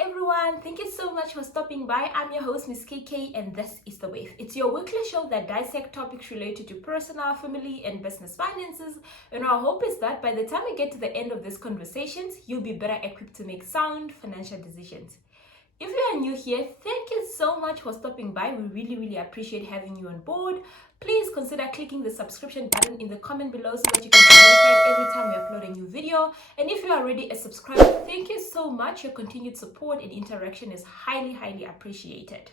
everyone, thank you so much for stopping by. I'm your host, Miss KK, and this is The Wave. It's your weekly show that dissects topics related to personal, family, and business finances. And our hope is that by the time we get to the end of these conversations, you'll be better equipped to make sound financial decisions. If you are new here, thank you so much for stopping by. We really appreciate having you on board. Please consider clicking the subscription button in the comment below so that you can be notified every time we upload a new video. And if you are already a subscriber, thank you so much. Your continued support and interaction is highly appreciated.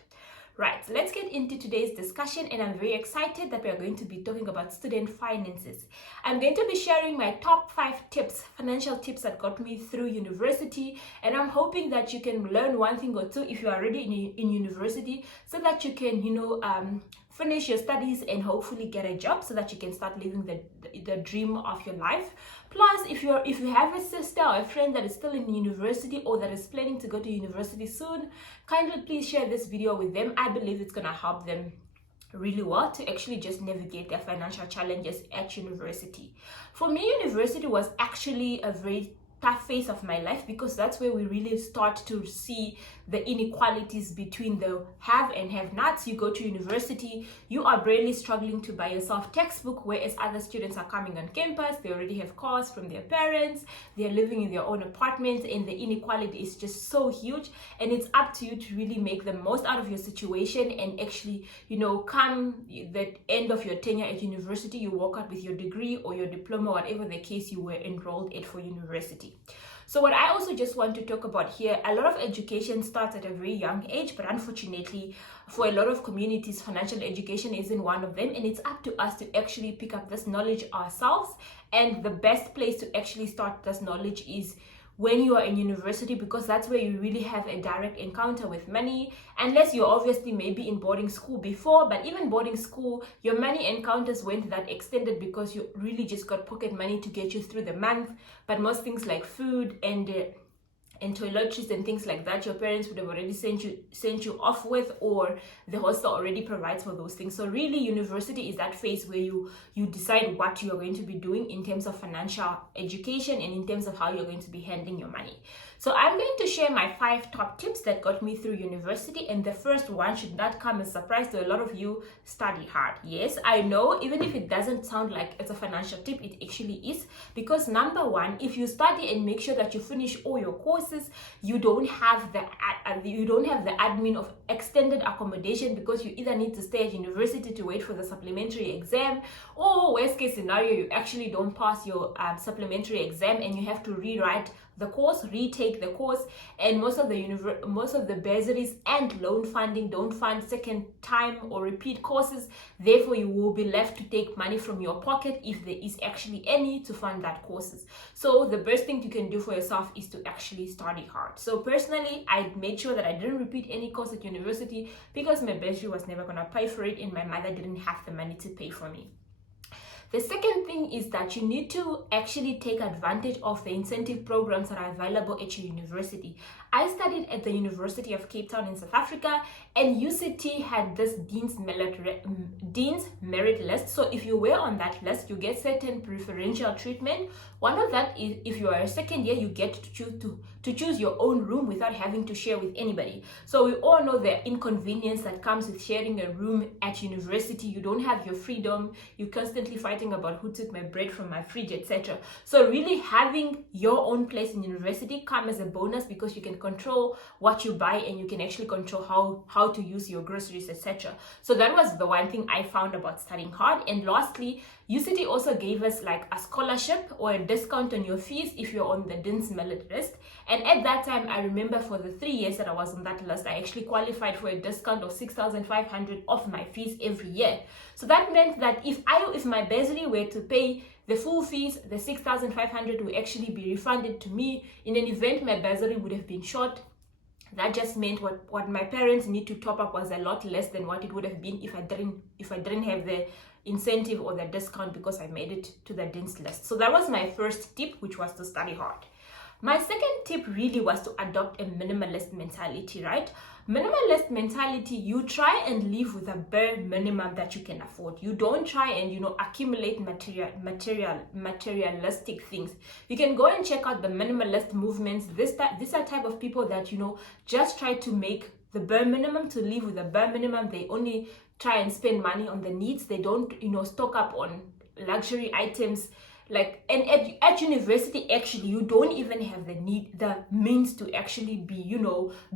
Right, let's get into today's discussion, and I'm very excited that we are going to be talking about student finances. I'm going to be sharing my top 5 tips, financial tips that got me through university, and I'm hoping that you can learn one thing or two if you are already in university, so that you can, finish your studies and hopefully get a job so that you can start living the dream of your life. Plus, if you have a sister or a friend that is still in university or that is planning to go to university soon, kindly please share this video with them. I believe it's gonna help them really well to actually just navigate their financial challenges at university. For me, university was actually a very tough phase of my life, because that's where we really start to see the inequalities between the have and have nots. You go to university, you are barely struggling to buy yourself textbook, whereas other students are coming on campus, they already have cars from their parents, they're living in their own apartments, and the inequality is just so huge. And it's up to you to really make the most out of your situation and actually, come the end of your tenure at university, you walk out with your degree or your diploma, whatever the case you were enrolled at for university. So what I also just want to talk about here, a lot of education starts at a very young age, but unfortunately for a lot of communities, financial education isn't one of them, and it's up to us to actually pick up this knowledge ourselves. And the best place to actually start this knowledge is when you are in university, because that's where you really have a direct encounter with money, unless you're obviously maybe in boarding school before. But even boarding school, your money encounters weren't that extended because you really just got pocket money to get you through the month. But most things like food and toiletries and things like that, your parents would have already sent you off with, or the hostel already provides for those things. So really, university is that phase where you decide what you're going to be doing in terms of financial education and in terms of how you're going to be handling your money. So I'm going to share my 5 top tips that got me through university, and the first one should not come as a surprise to a lot of you: study hard. Yes, I know, even if it doesn't sound like it's a financial tip, it actually is, because number one, if you study and make sure that you finish all your courses, you don't have the admin of extended accommodation, because you either need to stay at university to wait for the supplementary exam, or worst case scenario, you actually don't pass your supplementary exam and you have to rewrite the course, retake the course. And most of the bursaries and loan funding don't fund second time or repeat courses. Therefore, you will be left to take money from your pocket, if there is actually any, to fund that courses. So the best thing you can do for yourself is to actually study hard. So personally, I made sure that I didn't repeat any course at university, because my bursary was never gonna pay for it and my mother didn't have the money to pay for me. The second thing is that you need to actually take advantage of the incentive programs that are available at your university. I studied at the University of Cape Town in South Africa, and UCT had this Dean's Merit list. So if you were on that list, you get certain preferential treatment. One of that is, if you are a second year, you get to choose your own room without having to share with anybody. So we all know the inconvenience that comes with sharing a room at university. You don't have your freedom. You're constantly fighting about who took my bread from my fridge, etc. So really, having your own place in university comes as a bonus, because you can control what you buy and you can actually control how to use your groceries, etc. So that was the one thing I found about studying hard. And lastly, UCT also gave us like a scholarship or a discount on your fees if you're on the Dean's Merit list. And at that time, I remember for the 3 years that I was on that list, I actually qualified for a discount of 6,500 off my fees every year. So that meant that if my bursary were to pay the full fees, the 6,500 will actually be refunded to me. In an event my bursary would have been short, that just meant what my parents need to top up was a lot less than what it would have been if I didn't have the incentive or the discount, because I made it to the Dean's list. So that was my first tip, which was to study hard. My second tip really was to adopt a minimalist mentality, right? Minimalist mentality, you try and live with a bare minimum that you can afford. You don't try and, accumulate materialistic things. You can go and check out the minimalist movements. These are type of people that, just try to make the bare minimum, to live with the bare minimum. They only try and spend money on the needs. They don't, stock up on luxury items. Like, and at university, actually, you don't even have the means to actually be,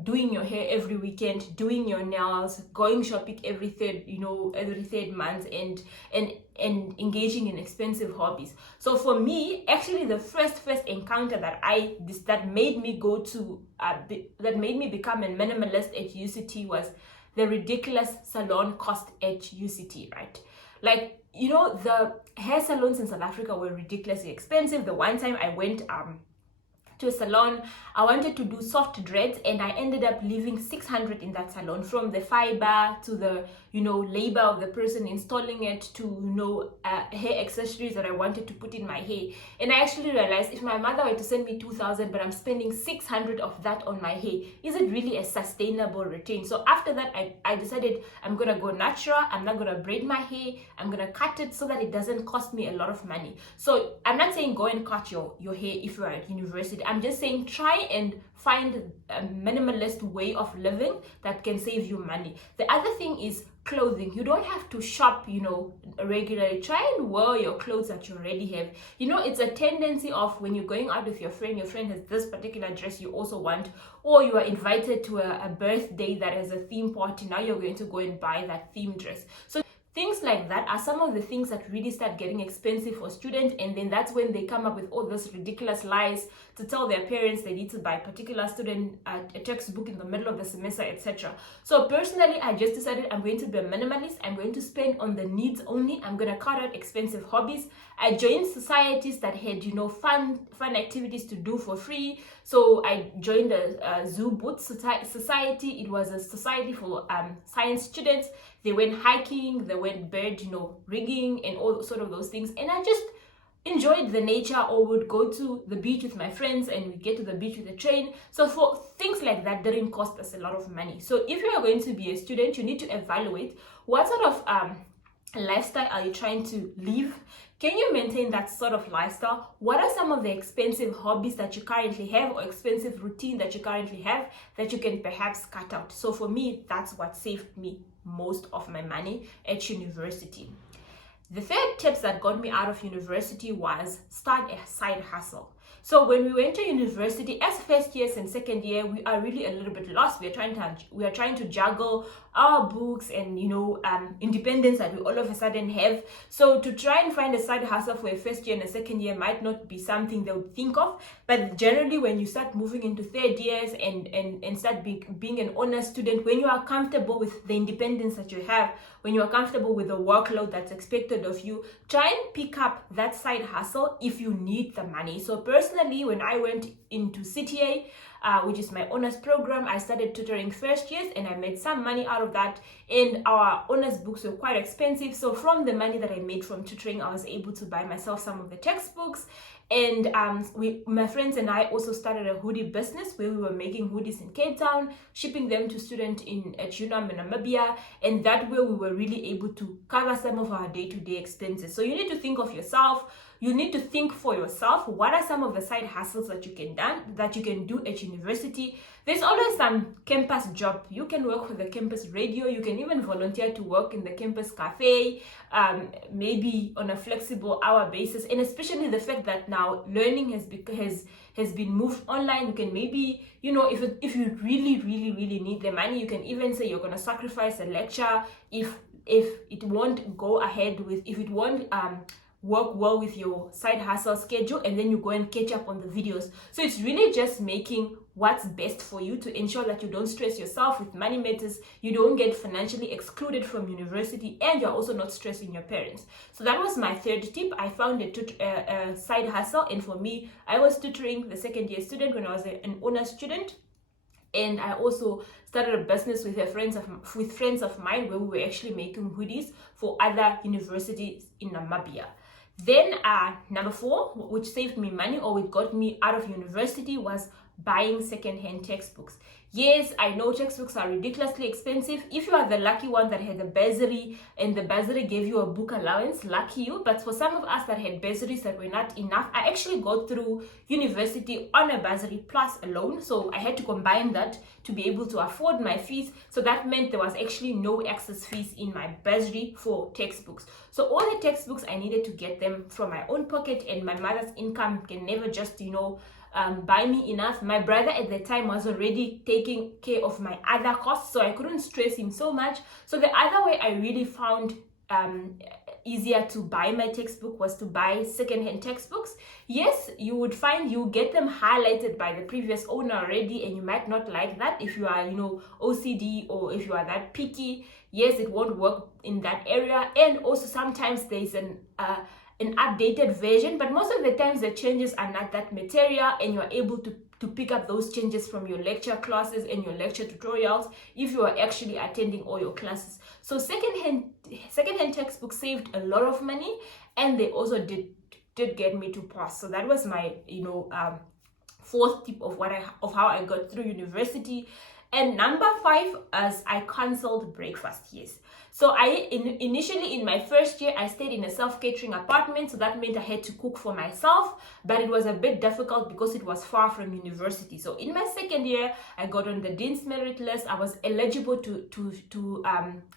doing your hair every weekend, doing your nails, going shopping every third month, and engaging in expensive hobbies. So for me, actually, the first encounter that made me become a minimalist at UCT was the ridiculous salon cost at UCT, right? Like, the hair salons in South Africa were ridiculously expensive. The one time I went to a salon, I wanted to do soft dreads, and I ended up leaving 600 in that salon, from the fiber to the labor of the person installing it, to hair accessories that I wanted to put in my hair. And I actually realized, if my mother were to send me 2,000 but I'm spending 600 of that on my hair, is it really a sustainable return? So after that, I decided I'm gonna go natural. I'm not gonna braid my hair. I'm gonna cut it so that it doesn't cost me a lot of money. So I'm not saying go and cut your hair if you're at university. I'm just saying try and find a minimalist way of living that can save you money. The other thing is clothing. You don't have to shop, regularly. Try and wear your clothes that you already have. It's a tendency of, when you're going out with your friend has this particular dress you also want, or you are invited to a birthday that has a theme party. Now you're going to go and buy that theme dress. So things like that are some of the things that really start getting expensive for students, and then that's when they come up with all those ridiculous lies to tell their parents they need to buy particular student a textbook in the middle of the semester, etc. So personally, I just decided I'm going to be a minimalist. I'm going to spend on the needs only. I'm going to cut out expensive hobbies. I joined societies that had fun activities to do for free. So I joined a zoo boot society. It was a society for science students. They went hiking, they went bird, rigging, and all sort of those things. And I just enjoyed the nature, or would go to the beach with my friends, and we get to the beach with a train. So for things like that didn't cost us a lot of money. So if you are going to be a student, you need to evaluate what sort of lifestyle are you trying to live. Can you maintain that sort of lifestyle? What are some of the expensive hobbies that you currently have, or expensive routine that you currently have, that you can perhaps cut out? So for me, that's what saved me most of my money at university. The third tips that got me out of university was start a side hustle. So when we went to university, as first years and second year, we are really a little bit lost. We are trying to juggle our books and independence that we all of a sudden have. So to try and find a side hustle for a first year and a second year might not be something they would think of. But generally, when you start moving into third years and start being an honor student, when you are comfortable with the independence that you have, when you are comfortable with the workload that's expected of you, try and pick up that side hustle if you need the money. So personally, when I went into CTA, which is my honors program, I started tutoring first years, and I made some money out of that. And our honors books were quite expensive. So from the money that I made from tutoring, I was able to buy myself some of the textbooks. And my friends and I also started a hoodie business where we were making hoodies in Cape Town, shipping them to students at UNAM in Namibia. And that way we were really able to cover some of our day-to-day expenses. So you need to think of yourself. You need to think for yourself, what are some of the side hustles that you can do at university? There's always some campus job. You can work for the campus radio. You can even volunteer to work in the campus cafe, maybe on a flexible hour basis. And especially the fact that now learning has been moved online. You can maybe, if you really need the money, you can even say you're going to sacrifice a lecture if it won't go ahead with, if it won't work well with your side hustle schedule, and then you go and catch up on the videos. So it's really just making what's best for you to ensure that you don't stress yourself with money matters, you don't get financially excluded from university, and you're also not stressing your parents. So that was my third tip. I found a side hustle, and for me, I was tutoring the second year student when I was an honor student. And I also started a business with friends of mine where we were actually making hoodies for other universities in Namibia. Then number 4, which saved me money or it got me out of university, was buying second-hand textbooks. Yes, I know textbooks are ridiculously expensive. If you are the lucky one that had a bursary and the bursary gave you a book allowance, lucky you. But for some of us that had bursaries that were not enough, I actually got through university on a bursary plus a loan. So I had to combine that to be able to afford my fees. So that meant there was actually no excess fees in my bursary for textbooks. So all the textbooks, I needed to get them from my own pocket, and my mother's income can never just, buy me enough. My brother at the time was already taking care of my other costs, so I couldn't stress him so much. So the other way I really found easier to buy my textbook was to buy second-hand textbooks. Yes, you would find you get them highlighted by the previous owner already, and you might not like that if you are, OCD, or if you are that picky. Yes, it won't work in that area. And also sometimes there's an updated version, but most of the times the changes are not that material, and you're able to pick up those changes from your lecture classes and your lecture tutorials if you are actually attending all your classes. So secondhand textbooks saved a lot of money, and they also did get me to pass. So that was my 4th tip of how I got through university. And number 5 is I canceled breakfast. Yes. So initially in my first year, I stayed in a self-catering apartment. So that meant I had to cook for myself, but it was a bit difficult because it was far from university. So in my second year, I got on the Dean's Merit list. I was eligible to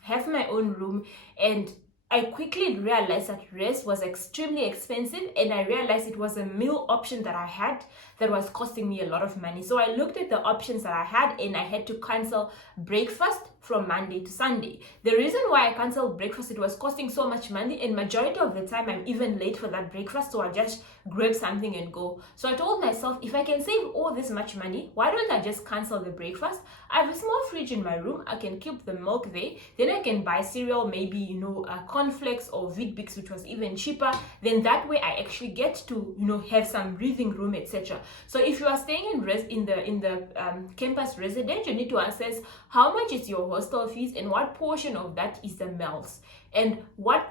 have my own room, and I quickly realized that rest was extremely expensive, and I realized it was a meal option that I had that was costing me a lot of money. So I looked at the options that I had, and I had to cancel breakfast from Monday to Sunday. The reason why I canceled breakfast, it was costing so much money, and majority of the time I'm even late for that breakfast, so I just grab something and go. So I told myself, if I can save all this much money, why don't I just cancel the breakfast? I have a small fridge in my room, I can keep the milk there, then I can buy cereal, maybe cornflakes or Weet-Bix, which was even cheaper. Then that way I actually get to have some breathing room, etc. So if you are staying in the campus residence, you need to assess how much is your hostel fees and what portion of that is the meals, and what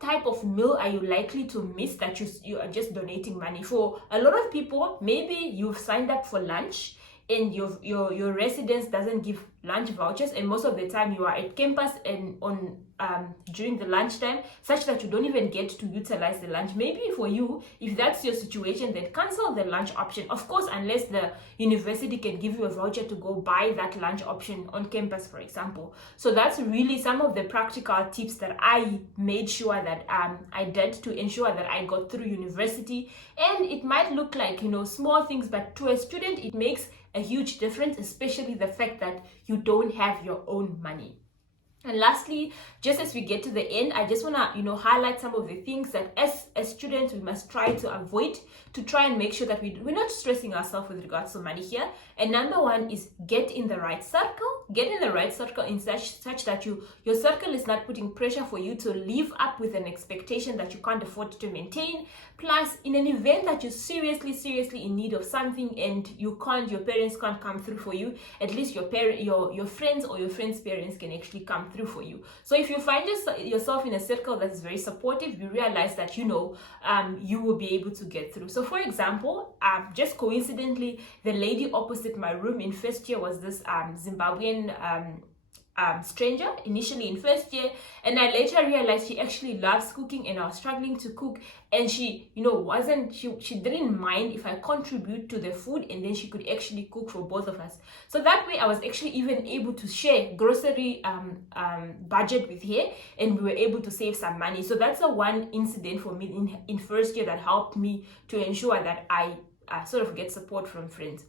type of meal are you likely to miss that you are just donating money for. A lot of people, maybe you've signed up for lunch and your residence doesn't give lunch vouchers, and most of the time you are at campus and on during the lunchtime, such that you don't even get to utilize the lunch. Maybe for you, if that's your situation, then cancel the lunch option, of course, unless the university can give you a voucher to go buy that lunch option on campus, for example. So that's really some of the practical tips that I made sure that I did to ensure that I got through university. And it might look like small things, but to a student it makes a huge difference, especially the fact that you don't have your own money. And lastly, just as we get to the end, I just want to highlight some of the things that as students we must try to avoid, to try and make sure that we're not stressing ourselves with regards to money here. And number 1 is get in the right circle. Get in the right circle in such that your circle is not putting pressure for you to live up with an expectation that you can't afford to maintain. Plus, in an event that you're seriously in need of something and your parents can't come through for you, at least your friends or your friends' parents can actually come through for you. So if you find yourself in a circle that's very supportive, you realize that you will be able to get through. So for example, just coincidentally, the lady opposite my room in first year was this Zimbabwean stranger initially in first year, and I later realized she actually loves cooking, and I was struggling to cook, and she didn't mind if I contribute to the food, and then she could actually cook for both of us. So that way I was actually even able to share grocery budget with her, and we were able to save some money. So that's the one incident for me in first year that helped me to ensure that I sort of get support from friends.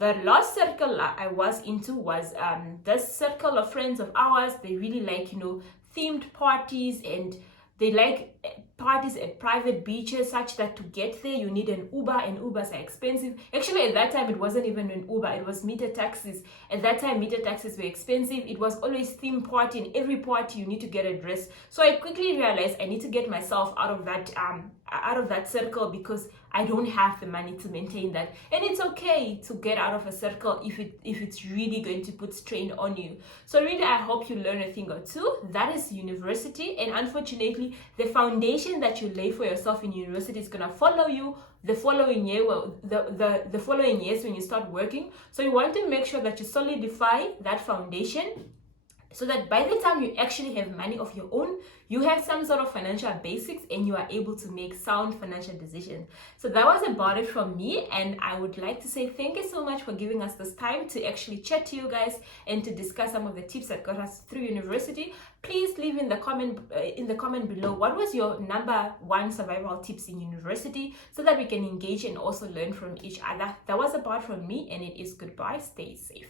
The last circle I was into was this circle of friends of ours. They really like, themed parties, and they like parties at private beaches, such that to get there you need an Uber, and Ubers are expensive. Actually, at that time it wasn't even an Uber, it was meter taxis. At that time meter taxis were expensive. It was always theme party, and every party you need to get a dress. So I quickly realized I need to get myself out of that out of that circle because I don't have the money to maintain that. And it's okay to get out of a circle if it's really going to put strain on you. So really, I hope you learn a thing or two. That is university, and unfortunately, the foundation that you lay for yourself in university is gonna follow you the following year, well, the following years when you start working. So you want to make sure that you solidify that foundation, so that by the time you actually have money of your own, you have some sort of financial basics and you are able to make sound financial decisions. So that was about it from me, and I would like to say thank you so much for giving us this time to actually chat to you guys and to discuss some of the tips that got us through university. Please leave in the comment below what was your number one survival tips in university, so that we can engage and also learn from each other. That was about from me, and it is goodbye. Stay safe.